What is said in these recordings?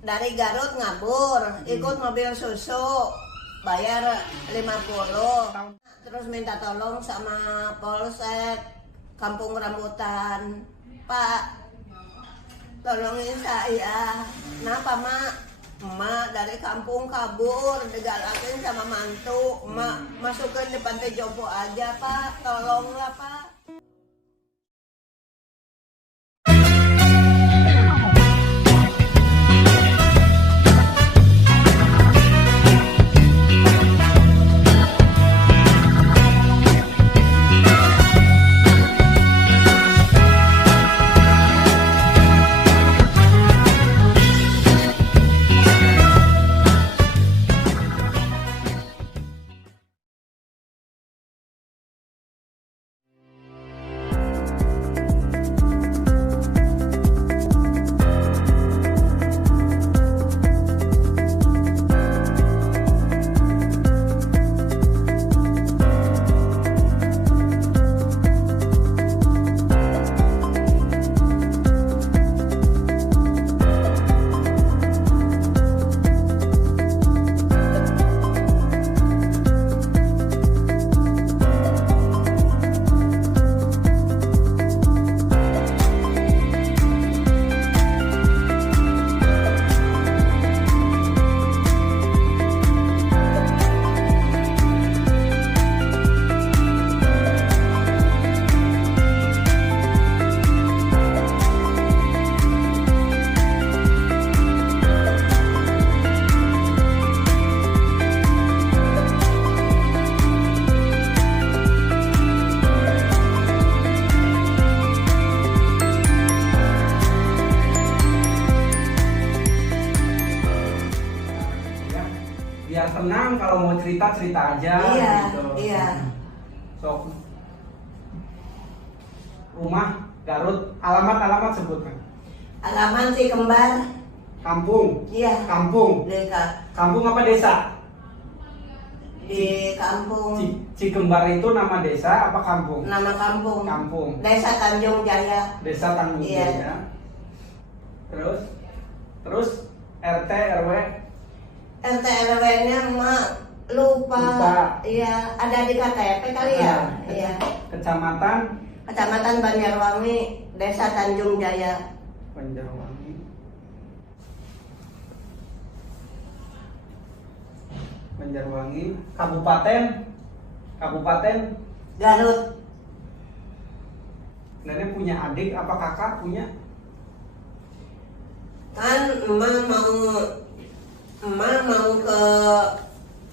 dari Garut ngabur, ikut mobil susu, bayar 50. Terus minta tolong sama Polsek Kampung Rambutan. Pak, tolongin saya. Kenapa, Mak? Emak dari kampung kabur, digalakin sama mantu. Emak masukin di pantai jompo aja, Pak. Tolonglah, Pak. Biar tenang, kalau mau cerita aja. Iya, gitu. iya. Sok. Rumah Garut, alamat sebutkan. Alaman si kembar. Kampung. Iya. Kampung. Kampung apa desa? Di kampung. Cikembar itu nama desa apa kampung? Nama kampung. Kampung. Desa Tanjung Jaya. Desa Tanjung Jaya. Iya. Terus RT RW. RT RW-nya emak lupa. Iya, ada di KTP kali ya. Iya. Kecamatan Banjarwangi, Desa Tanjung Jaya. Banjarwangi. Kabupaten Garut. Nenek punya adik apa kakak punya? Kan emak mau ke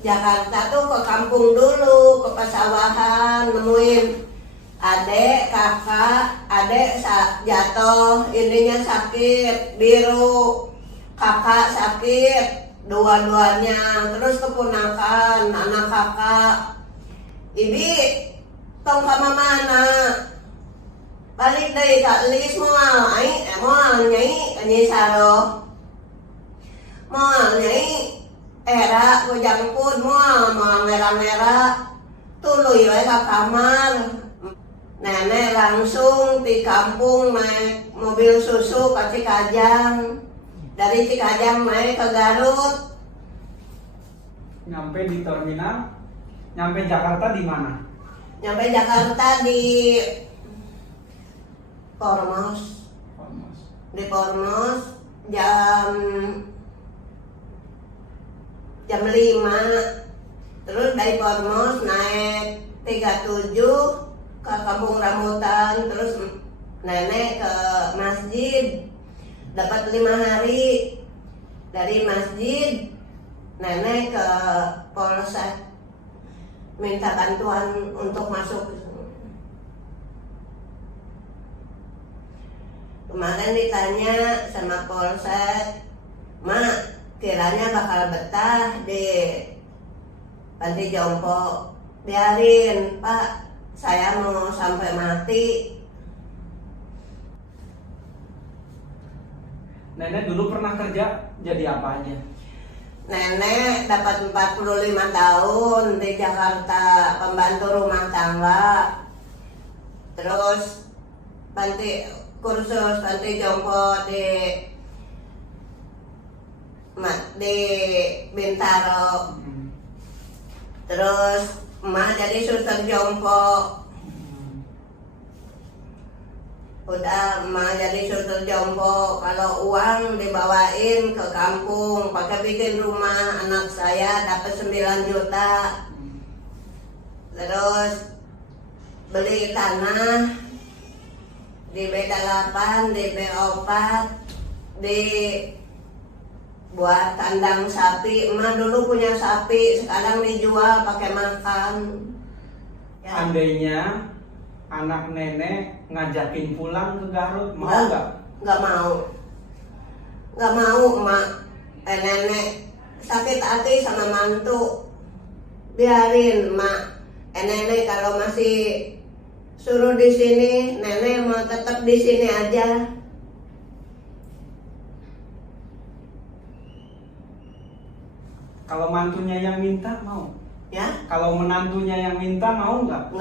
Jakarta tuh ke kampung dulu, ke pesawahan, nemuin adek jatuh, ininya sakit, biru, kakak sakit, dua-duanya, terus keponakan, anak kakak, ibi, tong kama mana, balik deh kak Lis moal nyai kanyi saro, moal nyai era ku jangkut moal merah-merah, tuluy we ka kamar. Nenek langsung di kampung naik mobil susu ke Cikajang. Dari Cikajang naik ke Garut. Nyampe di terminal. Nyampe Jakarta di mana? Nyampe Jakarta di Pormos. Di Pormos jam 5. Terus dari Pormos naik 37 ke Kampung Rambutan, terus nenek ke masjid, dapat 5 hari. Dari masjid nenek ke Polsek minta bantuan untuk masuk. Kemarin ditanya sama Polsek, Mak, kiranya bakal betah di panti jompo. Biarin, Pak, saya mau sampai mati. Nenek dulu pernah kerja jadi apa aja? Nenek dapat 45 tahun di Jakarta, pembantu rumah tangga. Terus kursus panti jompo di di Bintaro. Terus emak jadi suster jompo. Udah emak jadi suster jompo, kalau uang dibawain ke kampung, pakai bikin rumah anak saya dapat 9 juta. Terus beli tanah di B8, di B4, di buat kandang sapi. Emak dulu punya sapi, sekarang dijual pakai makan. Ya. Andainya anak nenek ngajakin pulang ke Garut, mau nggak? Nggak mau. Nggak mau, emak. Nenek sakit hati sama mantu. Biarin, emak. Nenek kalau masih suruh di sini, nenek mau tetap di sini aja. Kalau mantunya yang minta mau? Ya? Kalau menantunya yang minta mau nggak?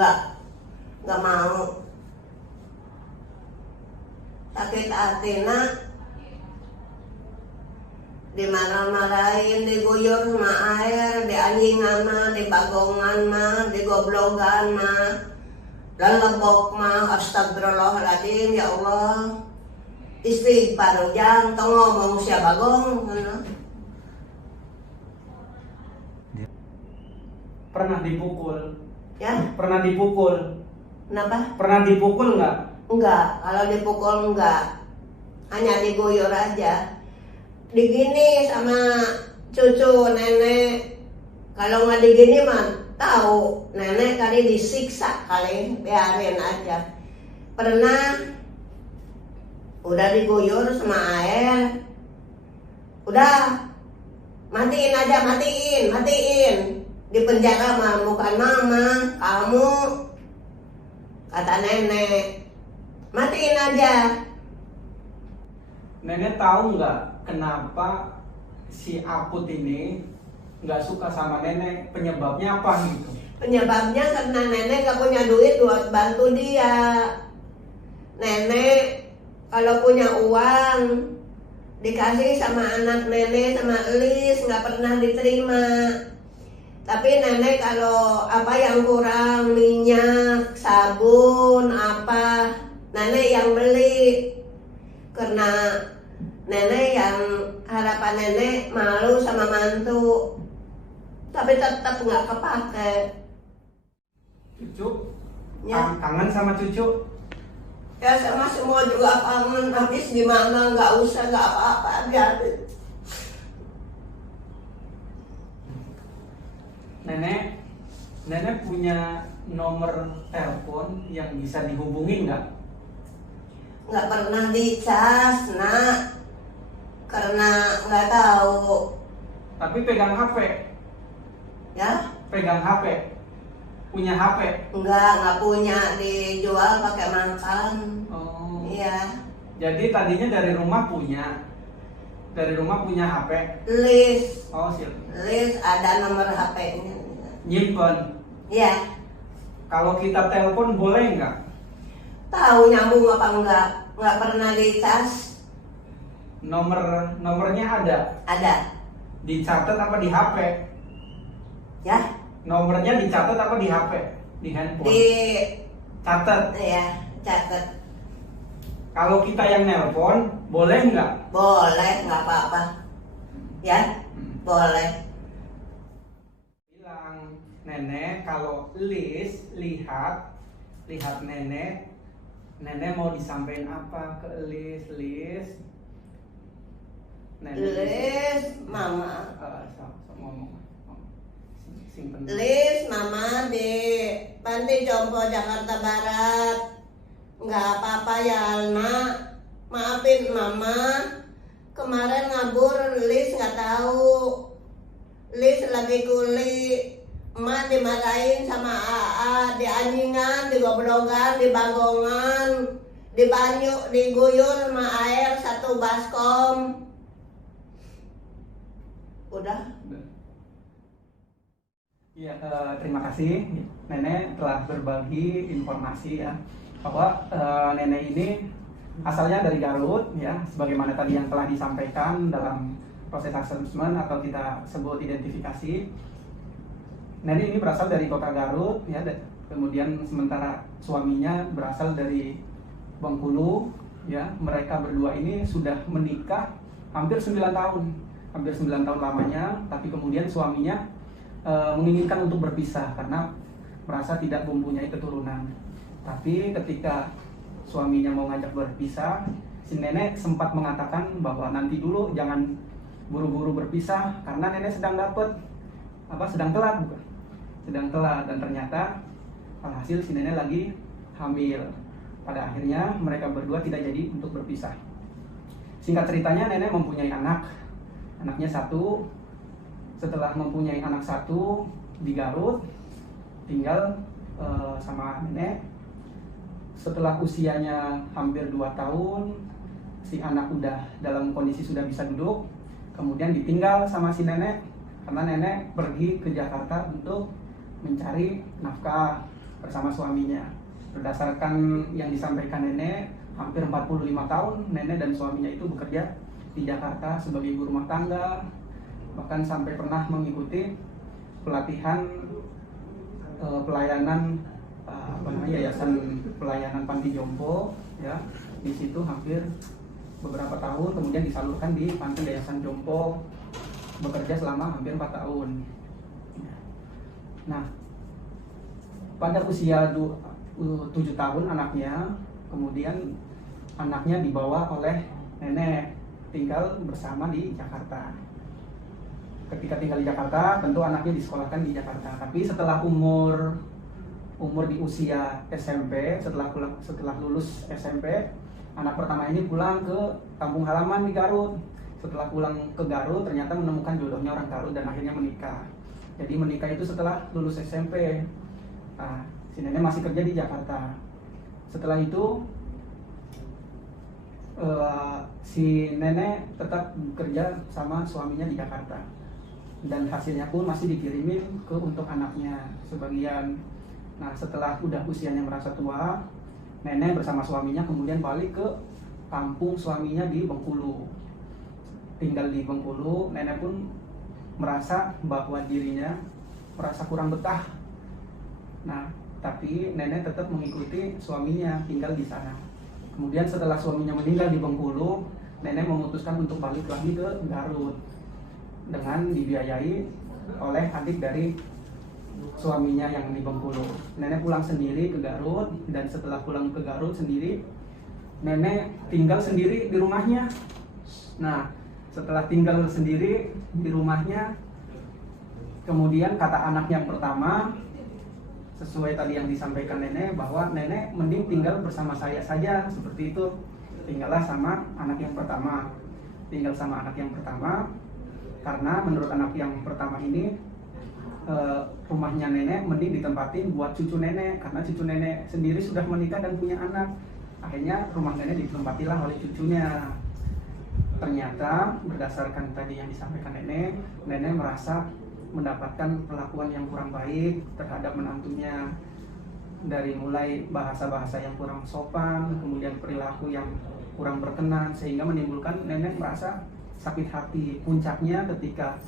Nggak mau. Sakit hati, nak. Dimarah-marahin, diguyur sama air, dianjingan mah, dibagongan mah, digoblogan mah, lelebok mah. Astagfirullahaladzim, ya Allah. Istighfar jang, tong ngomong siapa bagong. Pernah dipukul? Ya? Pernah dipukul? Kenapa? Pernah dipukul nggak? Enggak, kalau dipukul enggak. Hanya diguyur aja. Digini sama cucu nenek. Kalau nggak digini mah tahu nenek kali disiksa kali, biarin aja. Pernah udah diguyur sama air, udah matiin aja, matiin. Di penjara mah bukan mama, kamu, kata nenek. Matiin aja. Nenek tahu nggak kenapa si Aput ini nggak suka sama nenek? Penyebabnya apa gitu? Penyebabnya karena nenek gak punya duit buat bantu dia. Nenek kalau punya uang dikasih sama anak nenek sama Elis, nggak pernah diterima. Tapi nenek kalau apa yang kurang, minyak, sabun, apa, nenek yang beli. Karena nenek yang harapan nenek malu sama mantu. Tapi tetap nggak kepake. Cucu? Ya. Kangen sama cucu? Ya sama semua juga kangen. Habis gimana, nggak usah, nggak apa-apa, biarin. Nenek punya nomor telepon yang bisa dihubungin nggak? Nggak pernah dicas, nak. Karena nggak tahu. Tapi pegang HP? Ya? Pegang HP? Punya HP? Nggak punya, dijual pakai makan. Oh. Iya. Jadi tadinya dari rumah punya? Dari rumah punya HP? List. Oh siap. List ada nomor HP-nya. Nyimpen? Iya. Kalau kita telepon boleh nggak? Tahu nyambung apa enggak? Nggak pernah dicas. Nomornya ada? Ada. Dicatat apa di HP? Ya? Nomornya dicatat apa di HP? Di handphone? Di Catat. ya, catat. Kalau kita yang nelpon, boleh nggak? Boleh, nggak apa-apa. Ya? Boleh. Bilang, nenek kalau lihat nenek mau disampaikan apa ke Lis? Nenek. Lis, mama. Ngomong. Simpen. Lis, mama di Panti Jompo Jakarta Barat. Nggak apa-apa ya, nak. Maafin mama. Kemarin ngabur, Lis nggak tahu. Lis lagi kuli. Emak dimarahin sama AA, di anjingan, di goblogan, di bagongan, di banyu, diguyur sama air 1 baskom. Udah. Iya, terima kasih nenek telah berbagi informasi ya bahwa nenek ini asalnya dari Garut ya, sebagaimana tadi yang telah disampaikan dalam proses asesmen atau kita sebut identifikasi. Nenek ini berasal dari kota Garut ya, kemudian sementara suaminya berasal dari Bengkulu ya. Mereka berdua ini sudah menikah hampir 9 tahun. Hampir 9 tahun lamanya, tapi kemudian suaminya menginginkan untuk berpisah karena merasa tidak mempunyai keturunan. Tapi ketika suaminya mau ngajak berpisah, si nenek sempat mengatakan bahwa nanti dulu, jangan buru-buru berpisah karena nenek sedang telat dan ternyata alhasil si nenek lagi hamil. Pada akhirnya mereka berdua tidak jadi untuk berpisah. Singkat ceritanya, nenek mempunyai anaknya satu. Setelah mempunyai anak satu di Garut, tinggal sama nenek. Setelah usianya hampir 2 tahun, si anak udah dalam kondisi sudah bisa duduk, kemudian ditinggal sama si nenek karena nenek pergi ke Jakarta untuk mencari nafkah bersama suaminya. Berdasarkan yang disampaikan nenek, hampir 45 tahun nenek dan suaminya itu bekerja di Jakarta sebagai ibu rumah tangga, bahkan sampai pernah mengikuti pelatihan pelayanan yayasan pelayanan panti jompo ya. Di situ hampir beberapa tahun, kemudian disalurkan di panti yayasan jompo, bekerja selama hampir 4 tahun. Nah, pada usia 7 tahun anaknya, kemudian anaknya dibawa oleh nenek tinggal bersama di Jakarta. Ketika tinggal di Jakarta, tentu anaknya disekolahkan di Jakarta. Tapi setelah umur di usia SMP, setelah lulus SMP, anak pertama ini pulang ke kampung halaman di Garut. Setelah pulang ke Garut, ternyata menemukan jodohnya orang Garut dan akhirnya menikah. Jadi menikah itu setelah lulus SMP. Nah, si nenek masih kerja di Jakarta. Setelah itu si nenek tetap bekerja sama suaminya di Jakarta, dan hasilnya pun masih dikirimin untuk anaknya sebagian. Nah, setelah udah usianya merasa tua, nenek bersama suaminya kemudian balik ke kampung suaminya di Bengkulu. Tinggal di Bengkulu, nenek pun merasa bahwa dirinya merasa kurang betah. Nah, tapi nenek tetap mengikuti suaminya tinggal di sana. Kemudian setelah suaminya meninggal di Bengkulu, nenek memutuskan untuk balik lagi ke Garut dengan dibiayai oleh adik dari suaminya yang di Bengkulu. Nenek pulang sendiri ke Garut, dan setelah pulang ke Garut sendiri, nenek tinggal sendiri di rumahnya. Nah, setelah tinggal sendiri di rumahnya, kemudian kata anak yang pertama, sesuai tadi yang disampaikan nenek, bahwa nenek mending tinggal bersama saya saja, seperti itu. Tinggallah sama anak yang pertama. Tinggal sama anak yang pertama, karena menurut anak yang pertama ini, rumahnya nenek mending ditempatin buat cucu nenek, karena cucu nenek sendiri sudah menikah dan punya anak. Akhirnya rumah nenek ditempatilah oleh cucunya. Ternyata berdasarkan tadi yang disampaikan nenek merasa mendapatkan perlakuan yang kurang baik terhadap menantunya, dari mulai bahasa-bahasa yang kurang sopan, kemudian perilaku yang kurang berkenan, sehingga menimbulkan nenek merasa sakit hati. Puncaknya ketika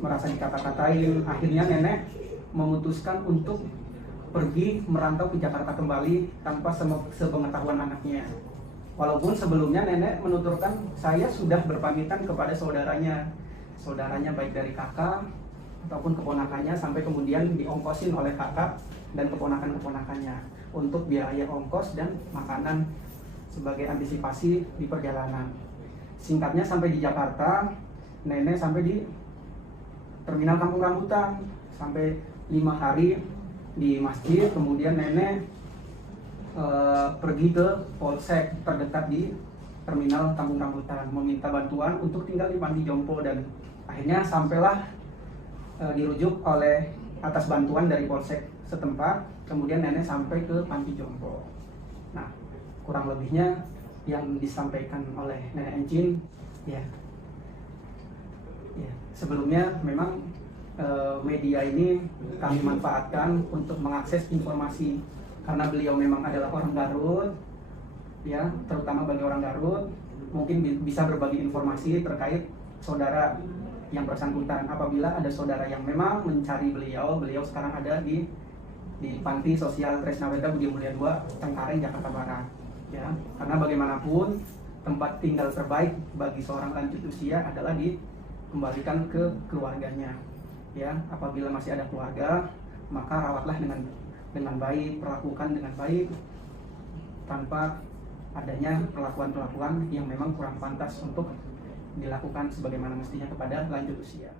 merasa dikata-katain, akhirnya nenek memutuskan untuk pergi merantau ke Jakarta kembali tanpa sepengetahuan anaknya. Walaupun sebelumnya nenek menuturkan, saya sudah berpamitan kepada saudaranya baik dari kakak ataupun keponakannya, sampai kemudian diongkosin oleh kakak dan keponakan-keponakannya untuk biaya ongkos dan makanan sebagai antisipasi di perjalanan. Singkatnya, sampai di Jakarta, nenek sampai di terminal Kampung Rambutan, sampai 5 hari di masjid. Kemudian nenek pergi ke polsek terdekat di terminal Kampung Rambutan, meminta bantuan untuk tinggal di panti jompo, dan akhirnya sampailah dirujuk oleh atas bantuan dari polsek setempat. Kemudian nenek sampai ke panti jompo. Nah, kurang lebihnya yang disampaikan oleh nenek Encin ya. Sebelumnya memang media ini kami manfaatkan untuk mengakses informasi, karena beliau memang adalah orang Garut ya, terutama bagi orang Garut. mungkin bisa berbagi informasi terkait saudara yang bersangkutan. Apabila ada saudara yang memang mencari beliau sekarang ada di Panti Sosial Tresnawenda Budi Mulia 2, Cengkareng, Jakarta Barat. Ya, karena bagaimanapun tempat tinggal terbaik bagi seorang lanjut usia adalah dikembalikan ke keluarganya. Ya, apabila masih ada keluarga, maka rawatlah dengan baik, perlakukan dengan baik tanpa adanya perlakuan-perlakuan yang memang kurang pantas untuk dilakukan sebagaimana mestinya kepada lanjut usia.